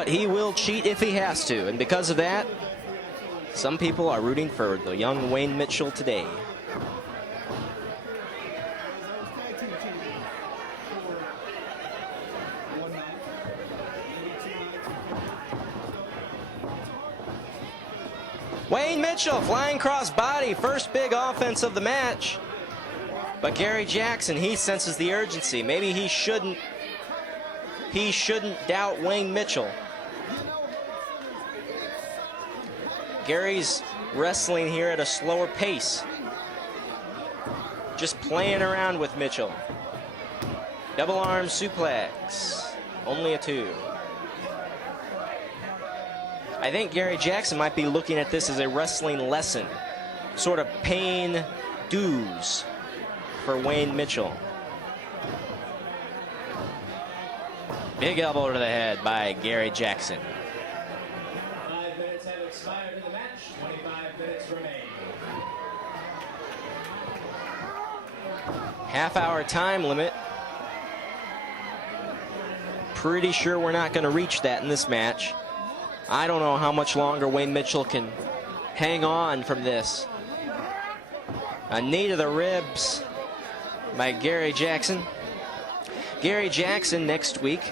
But he will cheat if he has to, and because of that, some people are rooting for the young Wayne Mitchell today. Wayne Mitchell flying cross body, first big offense of the match. But Gary Jackson, he senses the urgency. Maybe he shouldn't doubt Wayne Mitchell. Gary's wrestling here at a slower pace. Just playing around with Mitchell. Double arm suplex. Only a 2. I think Gary Jackson might be looking at this as a wrestling lesson. Sort of paying dues for Wayne Mitchell. Big elbow to the head by Gary Jackson. 5 minutes have expired in the match. 25 minutes remain. Half-hour time limit. Pretty sure we're not going to reach that in this match. I don't know how much longer Wayne Mitchell can hang on from this. A knee to the ribs by Gary Jackson. Gary Jackson next week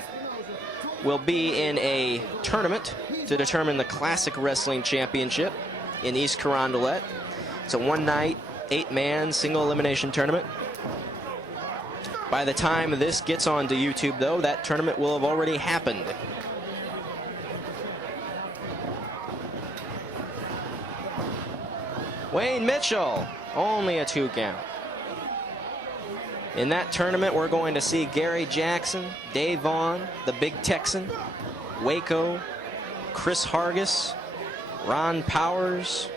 will be in a tournament to determine the Classic Wrestling Championship in East Carondelet. It's a one-night, 8-man single elimination tournament. By the time this gets onto YouTube, though, that tournament will have already happened. Wayne Mitchell, only a 2 count. In that tournament, we're going to see Gary Jackson, Dave Vaughn, the Big Texan, Waco, Chris Hargis, Ron Powers,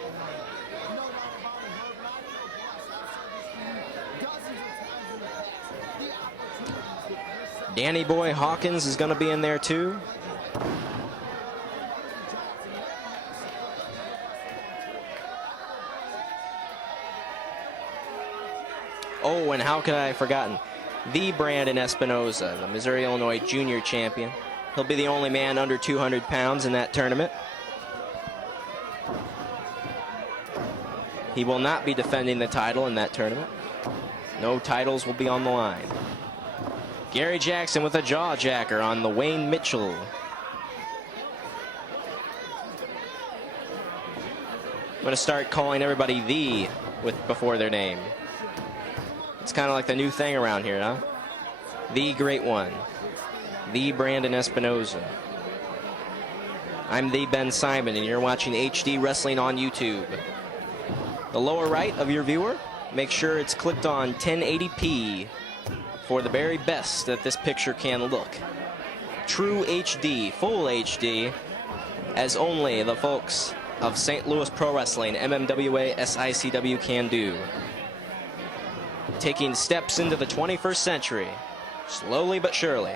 Danny Boy Hawkins is going to be in there too. Oh, and how could I have forgotten the Brandon Espinosa, the Missouri-Illinois junior champion. He'll be the only man under 200 pounds in that tournament. He will not be defending the title in that tournament. No titles will be on the line. Gary Jackson with a jaw jacker on the Wayne Mitchell. I'm going to start calling everybody "the" before their name. It's kind of like the new thing around here, huh? The Great One. The Brandon Espinosa. I'm the Ben Simon, and you're watching HD Wrestling on YouTube. The lower right of your viewer, make sure it's clicked on 1080p for the very best that this picture can look. True HD, full HD, as only the folks of St. Louis Pro Wrestling, MMWA-SICW, can do. Taking steps into the 21st century, slowly but surely.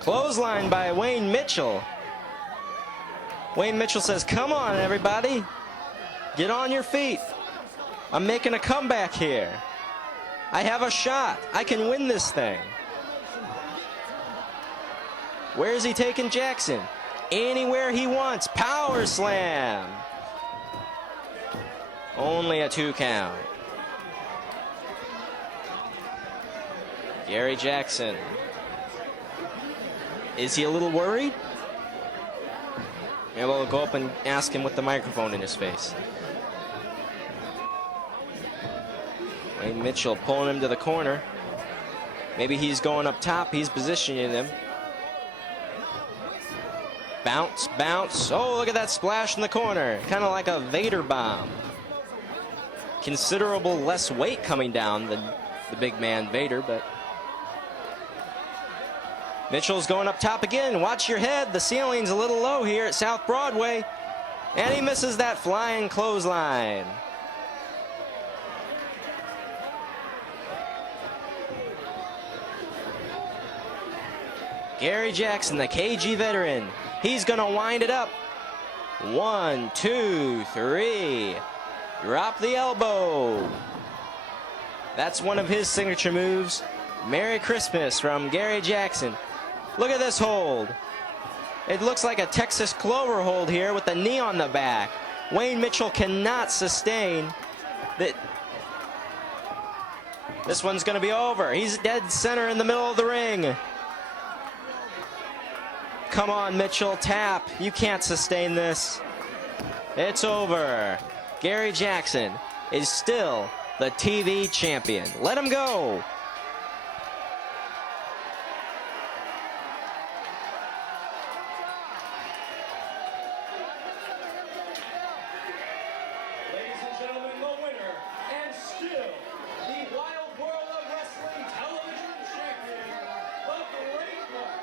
Clothesline by Wayne Mitchell. Wayne Mitchell says, "Come on, everybody. Get on your feet. I'm making a comeback here. I have a shot. I can win this thing." Where is he taking Jackson? Anywhere he wants. Power slam. Only a 2 count. Gary Jackson. Is he a little worried? Maybe we'll go up and ask him with the microphone in his face. Wayne Mitchell pulling him to the corner. Maybe he's going up top. He's positioning him. Bounce, bounce. Oh, look at that splash in the corner. Kind of like a Vader bomb. Considerable less weight coming down than the big man Vader, but Mitchell's going up top again. Watch your head. The ceiling's a little low here at South Broadway. And he misses that flying clothesline. Gary Jackson, the KG veteran. He's going to wind it up. 1, 2, 3. Drop the elbow. That's one of his signature moves. Merry Christmas from Gary Jackson. Look at this hold. It looks like a Texas Clover hold here with the knee on the back. Wayne Mitchell cannot sustain. This one's going to be over. He's dead center in the middle of the ring. Come on, Mitchell, tap. You can't sustain this. It's over. Gary Jackson is still the TV champion. Let him go. Ladies and gentlemen, the winner, and still the Wild World of Wrestling Television Champion, the Great One,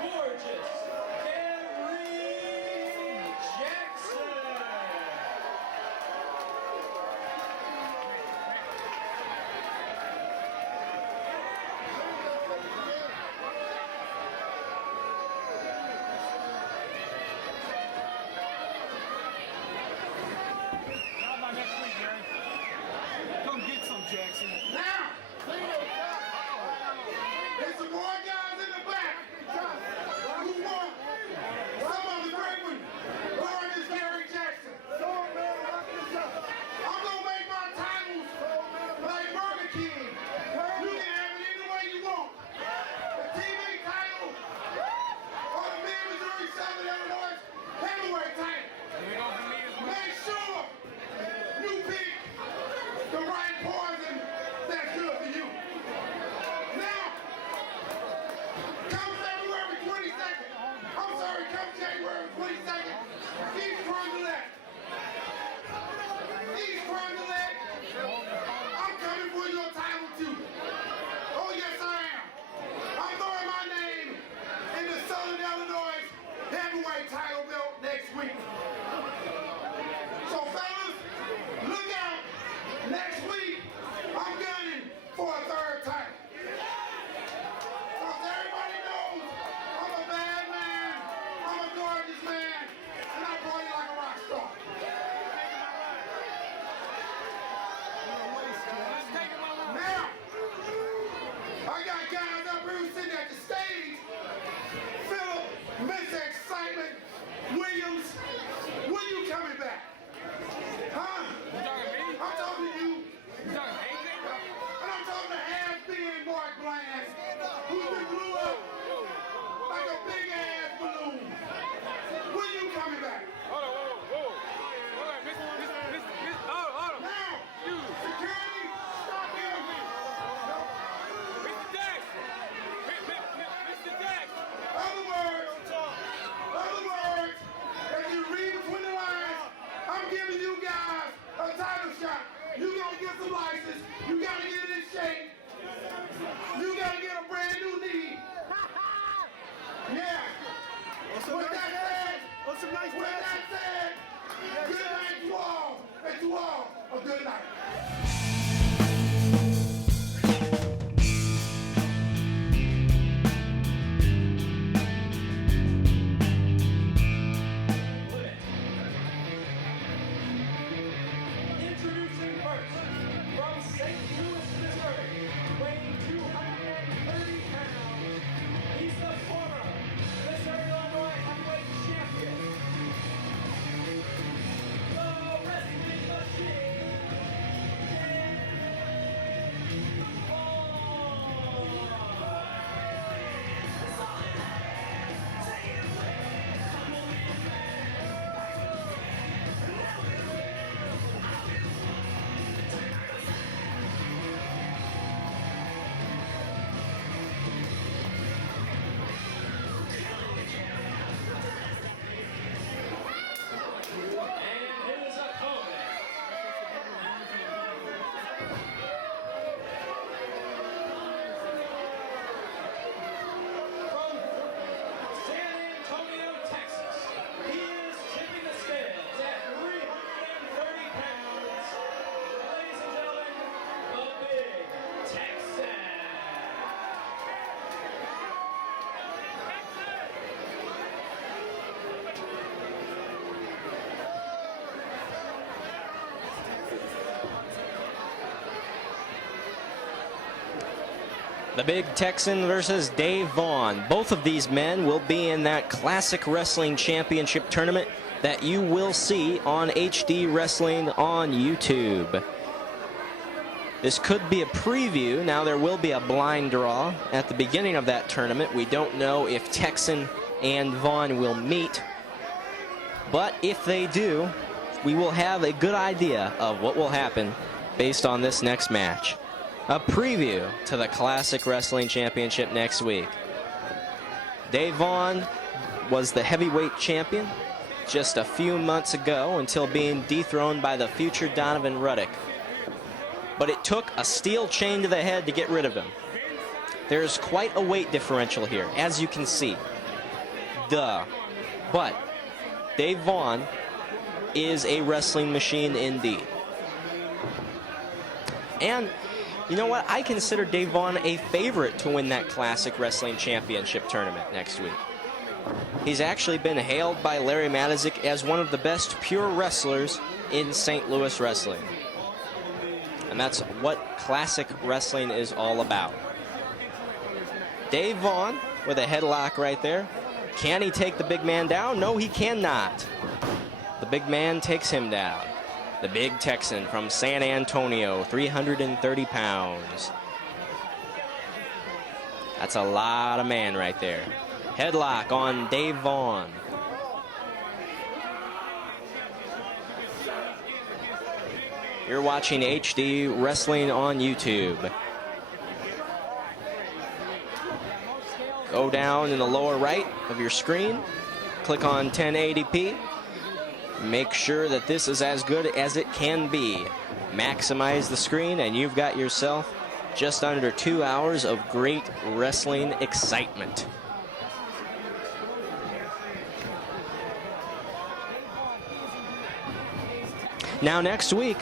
gorgeous Gary Jackson. How about next week, Gary? Come get some, Jackson. Now, there's some more guys in the back who want some of the great one. Gorgeous Gary Jackson. I'm gonna make my titles like Burger King. You can have it any way you want. The TV title or the Missouri Southern Illinois heavyweight title. Make sure you pick the right poison that's good for you. Now, come February 22nd. I'm sorry, come January 22nd. East Front to left. East Front to left. I'm coming for your title too. Oh yes, I am. I'm throwing my name in the Southern Illinois heavyweight title belt next week. So fellas, look out. Next week, I'm gunning for a third title. Because everybody knows I'm a bad man, I'm a gorgeous man, and I party like a rock star. Now, I got guys up here sitting at the stage. Philip, Miss Excitement, Williams, when you coming back? Huh? I'm talking to you. And I'm talking to has-been Mark Bland, who's been blew up like a big-ass balloon. When you coming back? Now, security, stop him. Other words, as you read between the lines, I'm giving you guys a title shot. You gotta get some license. You gotta get in shape. You gotta get a brand new knee. Yeah. With that said, good night to all, and to all a good night. Introducing first, from St. Louis, Missouri, weighing 230 pounds, he's the former Missouri Illinois heavyweight champion, the wrestling machine, and his opponent. From San Antonio, Texas, he is tipping the scales at 330 pounds. Ladies and gentlemen, the Big Texan. The big Texan versus Dave Vaughn. Both of these men will be in that Classic Wrestling Championship tournament that you will see on HD Wrestling on YouTube. This could be a preview. Now there will be a blind draw at the beginning of that tournament. We don't know if Texan and Vaughn will meet, but if they do, we will have a good idea of what will happen based on this next match. A preview to the Classic Wrestling Championship next week. Dave Vaughn was the heavyweight champion just a few months ago until being dethroned by the future Donovan Ruddock. But it took a steel chain to the head to get rid of him. There's quite a weight differential here, as you can see. But Dave Vaughn is a wrestling machine indeed. And you know what? I consider Dave Vaughn a favorite to win that Classic Wrestling Championship tournament next week. He's actually been hailed by Larry Matuzik as one of the best pure wrestlers in St. Louis wrestling. And that's what classic wrestling is all about. Dave Vaughn with a headlock right there. Can he take the big man down? No, he cannot. The big man takes him down. The big Texan from San Antonio, 330 pounds. That's a lot of man right there. Headlock on Dave Vaughn. You're watching HD Wrestling on YouTube. Go down in the lower right of your screen. Click on 1080p. Make sure that this is as good as it can be. Maximize the screen and you've got yourself just under 2 hours of great wrestling excitement. Now next week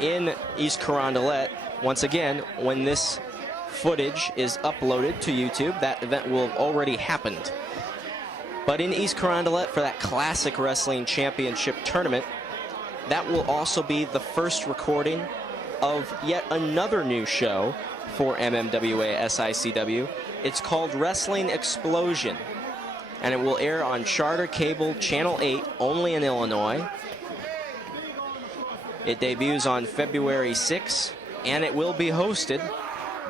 in East Carondelet, once again, when this footage is uploaded to YouTube, that event will have already happened. But in East Carondelet for that Classic Wrestling Championship tournament, that will also be the first recording of yet another new show for MMWA-SICW. It's called Wrestling Explosion, and it will air on Charter Cable Channel 8 only in Illinois. It debuts on February 6th, and it will be hosted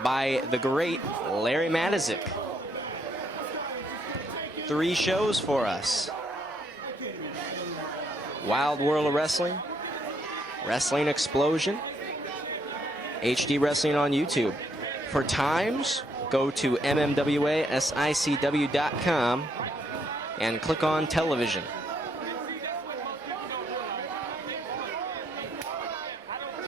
by the great Larry Matuzik. 3 shows for us. Wild World of Wrestling, Wrestling Explosion, HD Wrestling on YouTube. For times, go to MMWA-SICW.com and click on television.